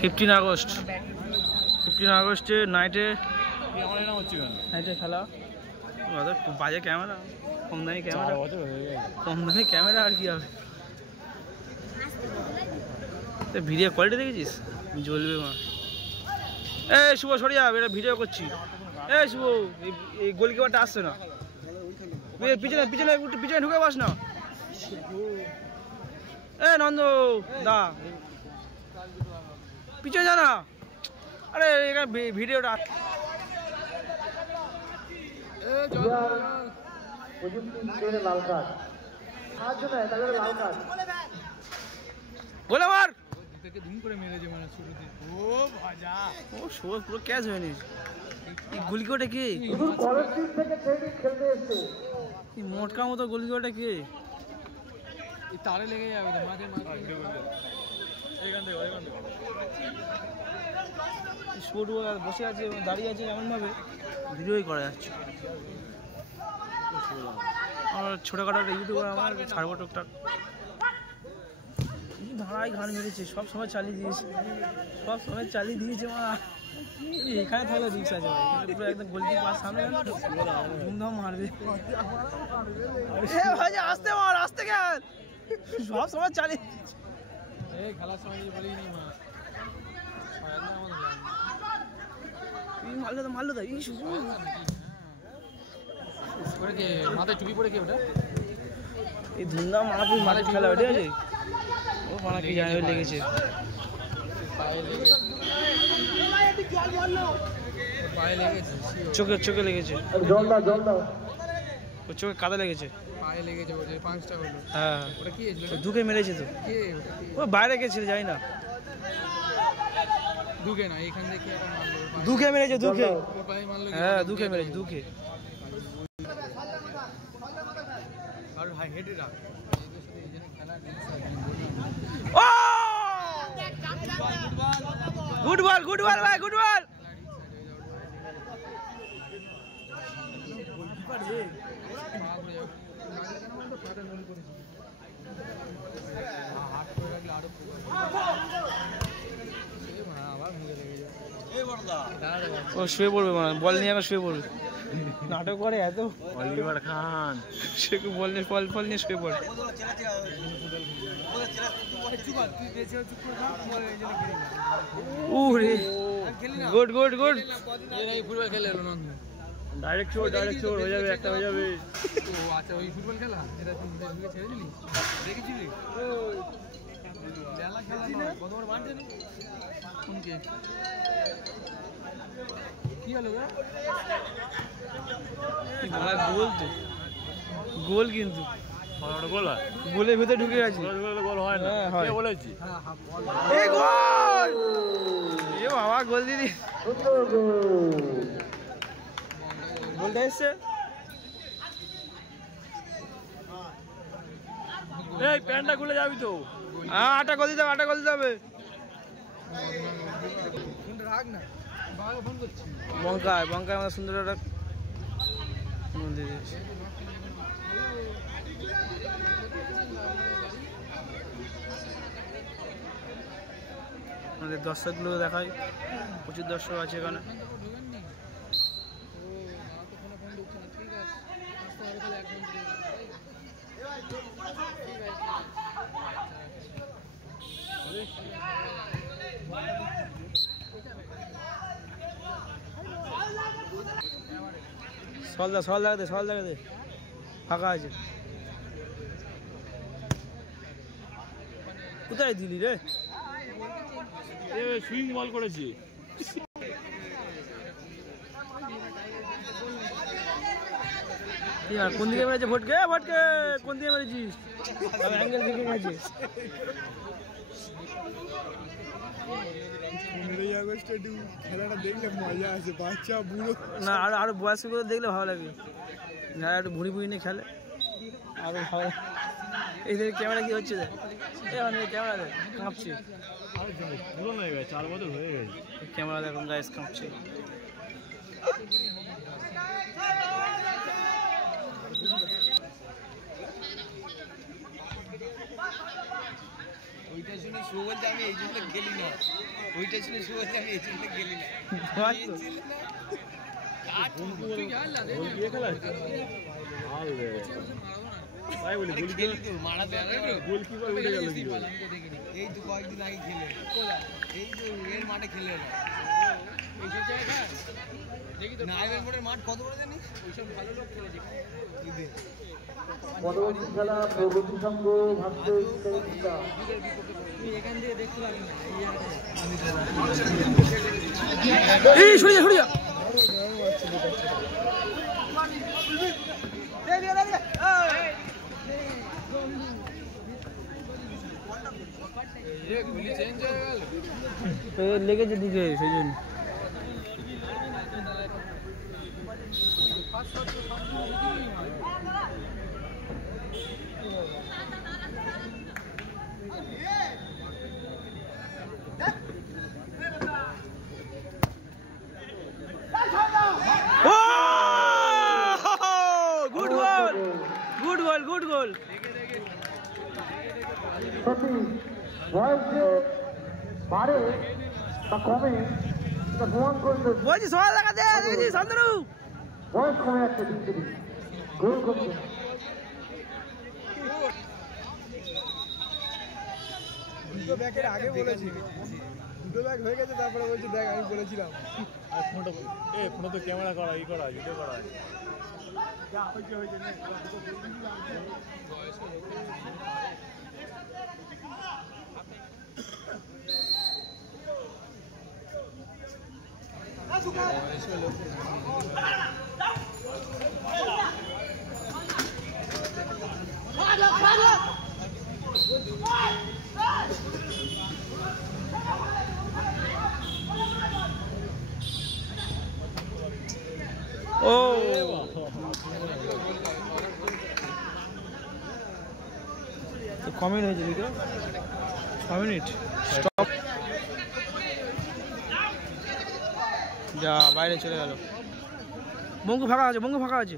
15 August নাইটে খেলা। বাজে ক্যামেরা, কম দামি ক্যামেরা আর কি হবে। ভিডিও কোয়ালিটি দেখেছিস? জ্বলবে মা। এই শুভ সরে যাবে, এটা ভিডিও করছি। এই শুভ, এই গোলকিপারটা আসছে না, পিছনে পিছনে পিছনে ঢুকে বাস না। এ নন্দ দা পিছনে যা না। আরে এখানে ভিডিওটা বলে আমার ধুম করে মেরেছে মানে শুরুতে। ও ভাজা, ও শোজ পুরো ক্যাচ হয়নি। এই গোলকিপারটা কে? এই মোটকা মতো গোলকিপারটা কে? এই তারে লেগে যাবে তো মাঝে মাঝে। এইখান থেকে ওইখান থেকে শোট বসে আছে, দাঁড়িয়ে আছে এমন ভাবে ভিডিওই করা যাচ্ছে। আমার ছোটখাটো একটা ইউটিউবার, আমার ছাড়বো টুকটাক। ভাড়াই ঘাড় মেরেছে, সব সময় চালিয়ে দিয়েছে মা। এখানে থাকলে রিক্স আছে ভাই, একদম গোলকিপার সামনে ধুমধাম মারবে। ভাই আসতে মার, আসতে গেল, সব সময় চালিয়ে দিয়েছে। খেলার সময় বলিনি মা, মারলো তাই মাথায় টুপি পরে কে ওটা? এই ধুমধাম মারাপুর মাঠে খেলা, ঠিক আছে? ও মারা কি জানে লেগেছে, চোখে লেগেছে, চোখে কাদা লেগেছে, পায়ে লেগেছে, হ্যাঁ দুকে মেরেছে তো। ও বাইরে গেছিল, যাই না, দুকে না এখান থেকে দুকে মেরেছে, দুকে, হ্যাঁ দুকে মেরেছে, দুকে। আর ভাই হেডে রাখ। গুড বল ভাই, গুড বল। ও শুয়ে পড়বে, বল নিয়ে আবার শুয়ে পড়বে, নাটক করে এত। অলিভার খান সে বল নিয়ে ফল নিয়ে শুয়ে পড়ে। গুড ফুটবল খেলে ডাইরেক্ট চোর হয়ে যাবে, একটা হয়ে যাবে। ও আচ্ছা, ওই ফুটবল খেলা এটা তুই ছেড়ে দিলি, দেখেছিলি? কতবার মারছে কোনকে, কি হলো? গোল তো, গোল কিন্তু গোলের ভিতরে ঢুকে গেছে, গোল হয় না বলেছি। এই গোল, এ বাবা গোল দিদি, গোলটা এসছে। এই প্যান্টটা খুলে যাবি তো। হ্যাঁ, আটা গোল দিতে হবে। বঙ্কায় আমাদের সুন্দর একটা মন্দির দিয়েছে। আমাদের দর্শকগুলো দেখায়, প্রচুর দর্শক আছে এখানে। সল লাগা দে, ফাঁকা আছে। কোথায় দিলি রে? সুইং বল করেছি। কোন দিকে মেরেছে? ফটকে কোন দিকে মেরেছিস? অ্যাঙ্গেল দেখে গেছে। 15 আগস্টে খেলাটা দেখলে মজা আছে, বাচ্চা বুড়ো না, আরো বয়স্কগুলো দেখলে ভালো লাগে, যারা একটু ভুড়ি নিয়ে খেলে আরো ভালো। এই ক্যামেরা কি হচ্ছে? ক্যামেরা কাঁপছে, পুরনো হয়ে গেছে, 4 বছর হয়ে গেছে ক্যামেরা, দেখুন গাইস কাঁপছে। ওইটা শুনে শো বলতে আমি এই জন্য গেলি না, ওইটা শুনে শো বলতে আমি এই জন্য গেলি না। এই তো কয়েকদিন আগে খেলে, এই তো এর মাঠে খেলে নাইবের মাঠ কত বড় জানিস? ওইসব ভালো লোক খেলেছে পরবর্তী খেলা প্রগতি সংঘ ভার্সেস এখান দিয়ে দেখতে পাবি না। এই সরিয়া সরিয়া লেগেছে দিকে সেই জন্য। গুড গোল। পারে বা কমে প্রমাণ করতে বলছি সবাই লাগাতে শান্তনু বয়স কমে যাচ্ছে দিন দিন, গোল করছে। দুটো ব্যাগের আগে বলেছি, দুটো ব্যাগ হয়ে গেছে, তারপরে বলছি দেখ আমি বলেছিলাম। আর ফোটো তো ক্যামেরা করা ই করা ভিডিও করা ও কমেন্ট হয়েছে দিকে 6 মিনিট স্টপ। যা বাইরে চলে গেল। বঙ্কু ফাঁকা আছে, বঙ্কু ফাঁকা আছে।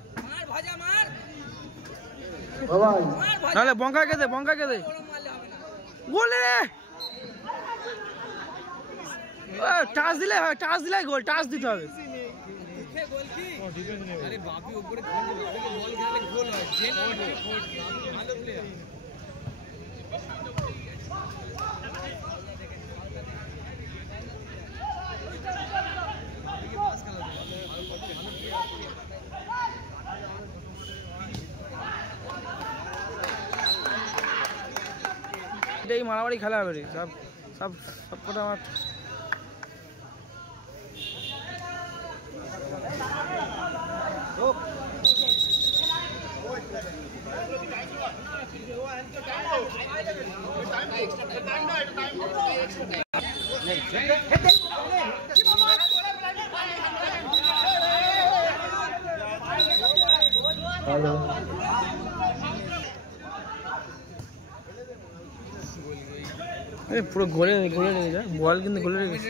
নাহলে বঙ্কাকে দে, বঙ্কাকে দে। গোলে টাচ দিলে হয়, টাচ দিলে গোল, টাচ দিতে হবে। আরে বাপি উপরে বল খেলে গোল হয়, জেন ভালো প্লেয়ার। এটাই মারামারি খেলা হবে রে, সব সব সব কটা আমার পুরো গোলে গোলে রেখে যায় বল, কিন্তু গোলে রেখেছে।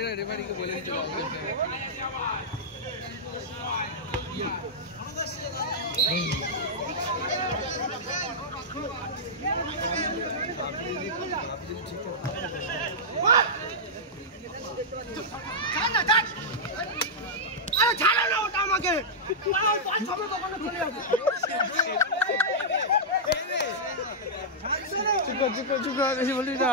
চুপ বেশি বলিস না।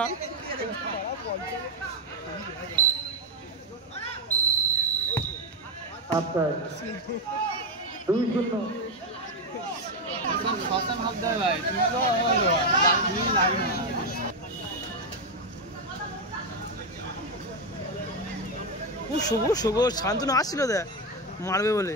আপনার 2-0 শুভ শুভ শান্তনু আসছিল দেখ মারবে বলে।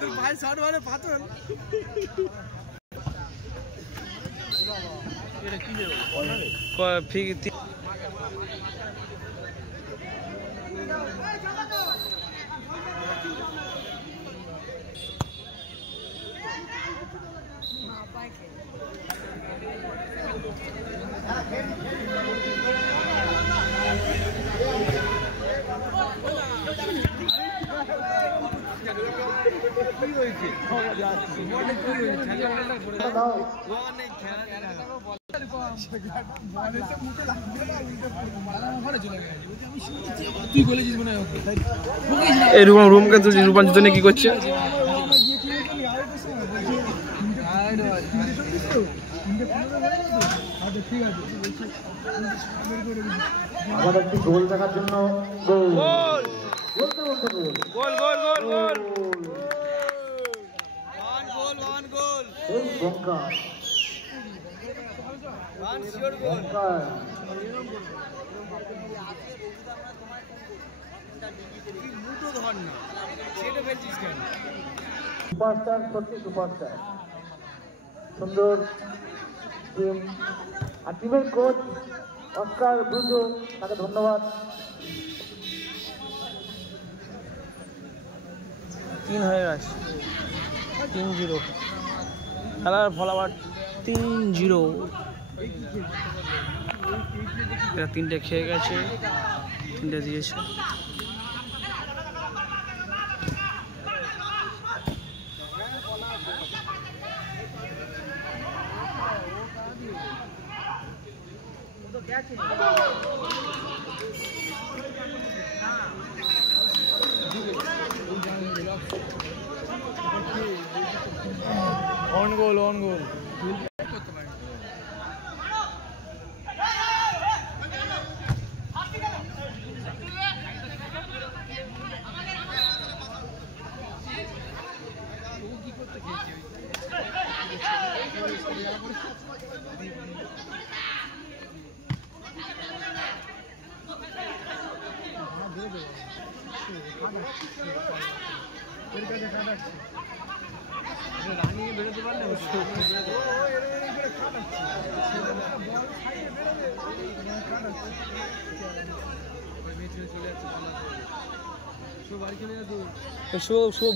তোর ভাই শট মারে পাতল। এই রুমকে তুই রূপাঞ্চিত নিয়ে কি করছে? আবার একটি গোল দেখার জন্য গোল গোল গোল গোল গোল গোল ওয়ান গোল এই বঙ্কা ওয়ান শিওর গোল মুটো ধর না সেটা ফেলছিস কেন? সুপারস্টার, সত্যি সুপারস্টার, সুন্দর টিম। আর টিমের কোচ অস্কার ব্রুজো, তাকে ধন্যবাদ। 3 হয়ে গেছে, 3-0 খেলার ফল আবার 3-0। এরা 3টে খেয়ে গেছে, 3টে দিয়েছে। অন গোল অন গোল।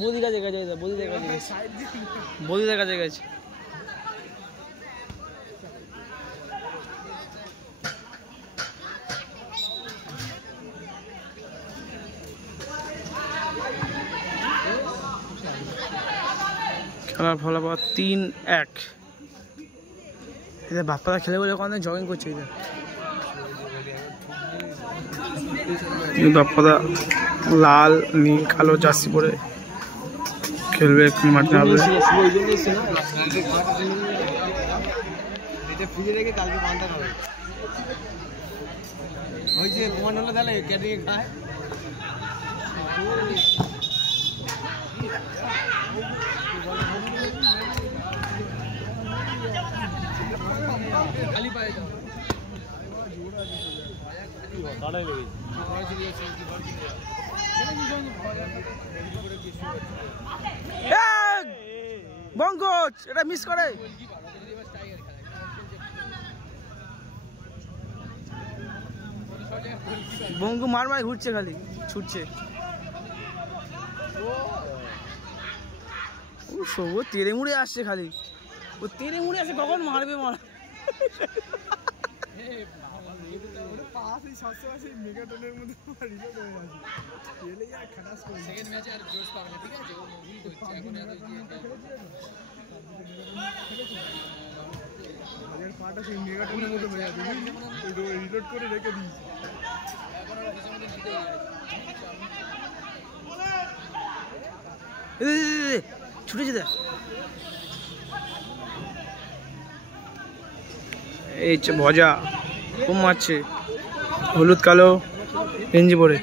বদির কাছে গেছে, বদিদের কাছে গেছে। খেলার ফলাফল 3-1। এদের বাপ্পারা খেলে বলে ওখানে জগিং করছে। বাপ্পাদা লাল নীল কালো জার্সি পরে খেলবে, মাঠে নামবে। বঙ্গোচ এটা মিস করে। বঙ্গু মার ঘুরছে, খালি ছুটছে। ও তেড়ে মুড়ে আসছে, খালি ও তেড়ে মুড়ে আসছে। কখন মারবে মারা? ছুটে যেতে এই ভজা খুব মারছে, হলুদ কালো গেঞ্জি পরে।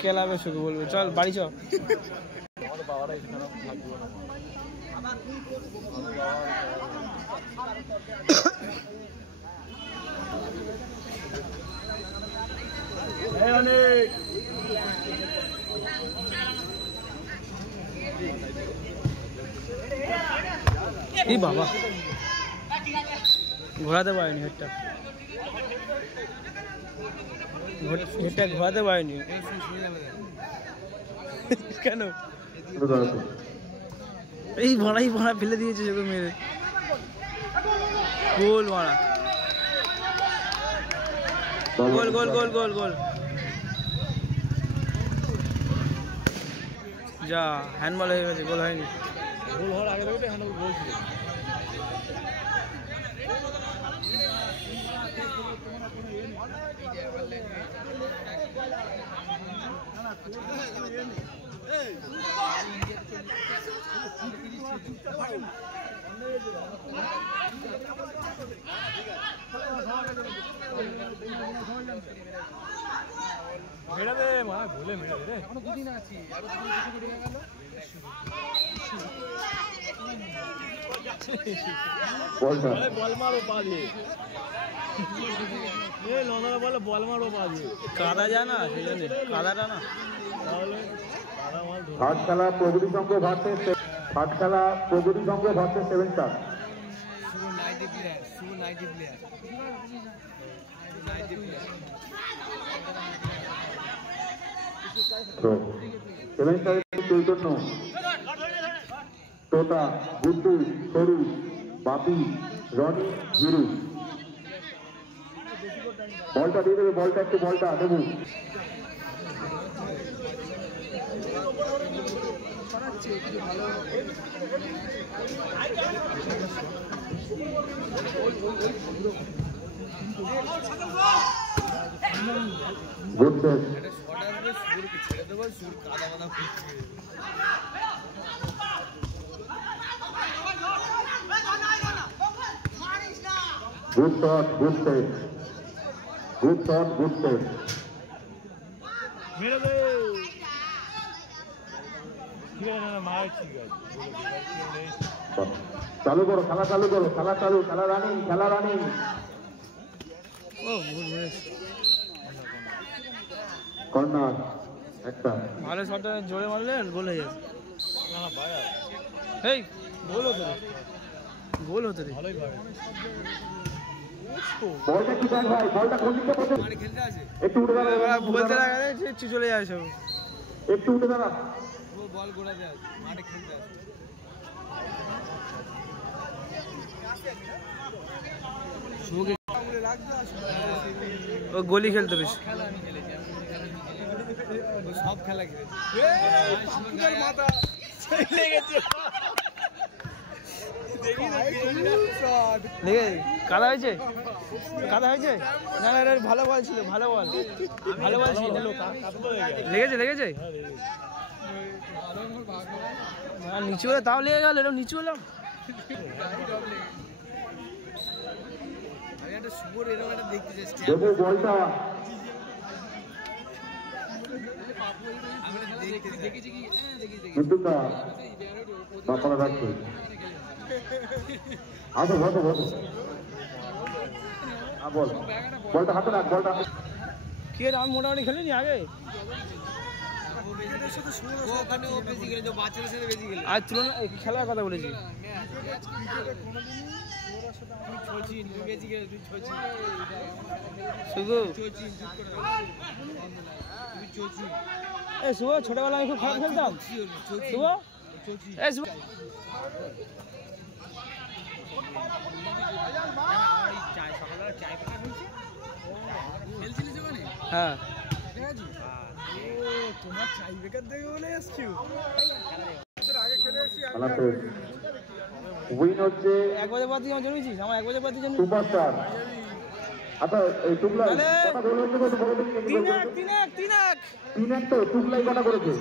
খেলাবে শুধু বলবে চল বাড়ি চ। এই বাবা ঘোরাতে পারেনি হেডটা। এটা ঘোরাতে পারিনি কেন? এই ভাড়া ফেলে দিয়েছে চোখে মেরে। গোল মারা, গোল গোল গোল গোল গোল। যা হ্যান্ডবল হয়ে গেছে, গোল হয়নি। গোল হওয়ার আগে থেকে হ্যান্ডবল গোল ছিল। মেরা দে মা ভুলে মেরা দে রে। এখনো দুদিন আছি, আরো দুদিন কিছু করে গেল। বল মারো পা দিয়ে। এই লন্ডনে বলে বল মারো পা দিয়ে। কাদা যায় না, সেই জন্য কাদাটা না। তাহলে কাদা মাল ধরে। পাঠশালা প্রগতি সংঘ ভার্সেস 7 স্টার। শুভ 90 প্লেয়ার, শুভ 90 প্লেয়ার। তো 7 স্টার চৈতন্য, তোতা, গুড্ডু, সরু, বাপি, রনি, জিরু। বলটা দিয়ে দেবে, বলটা দেবো। Good save. ছেড়ে দেবো, সুর কাদা বাদা ফুটছে। Good shot, good save. Good shot, good save. মেরা দে। ঠিক আছে না মার ঠিক আছে। চালু করো, খেলা চালু করো, খেলা চালু, খেলা রানিং। ও ভুল হয়েছে। কর্নার একটা। ভালো শটটা জোরে মারলে গোল হয়ে যাবে। না না ভাই এই গোল হতো রে। ভালোই ভাই। বলটা কি দেখ ভাই, বলটা কোন দিকে পড়ছে? মাঠে খেলতে আছে, একটু উঠে দাঁড়া, বলতে লাগা চলে যায় সব। একটু উঠে দাঁড়া। ও বল গোড়াতে আছে, মাঠে খেলতে আছে। ও গোলি খেলতো বেশি। সব খেলা খেলেছে। মাথা লেগে কাদা হয়েছে না না, ভালো বল ছিল, ভালো বল ছিল। লেগেছে নিচু হলে তাও লেগে গেল, এরকম নিচু হলাম। আমি একটা শুভর এরকম একটা দেখতে চাই। দেখো বলটা দেখেছি কি কিন্তু বাপারা রাখছে। আসো বসো। বল, বলটা হাতে রাখ, বলটা কি রে, আমি মোটামুটি খেলিনি আগে। আর তুলনা খেলার কথা বলেছি। শুভ ছোটবেলা আমি খুব খারাপ খেলতাম। শুভ হ্যাঁ তোমার চাই বেকার দেখে বলে আসছি। উইন হচ্ছে 1 বছর পর থেকে জন্মেছিস, আমার 1 বছর পর থেকে জন্মেছিস। সুপারস্টার। আচ্ছা এই টুকলাই কটা গোল হয়েছে? 3-1 3-1 তো টুকলাই কটা করেছে?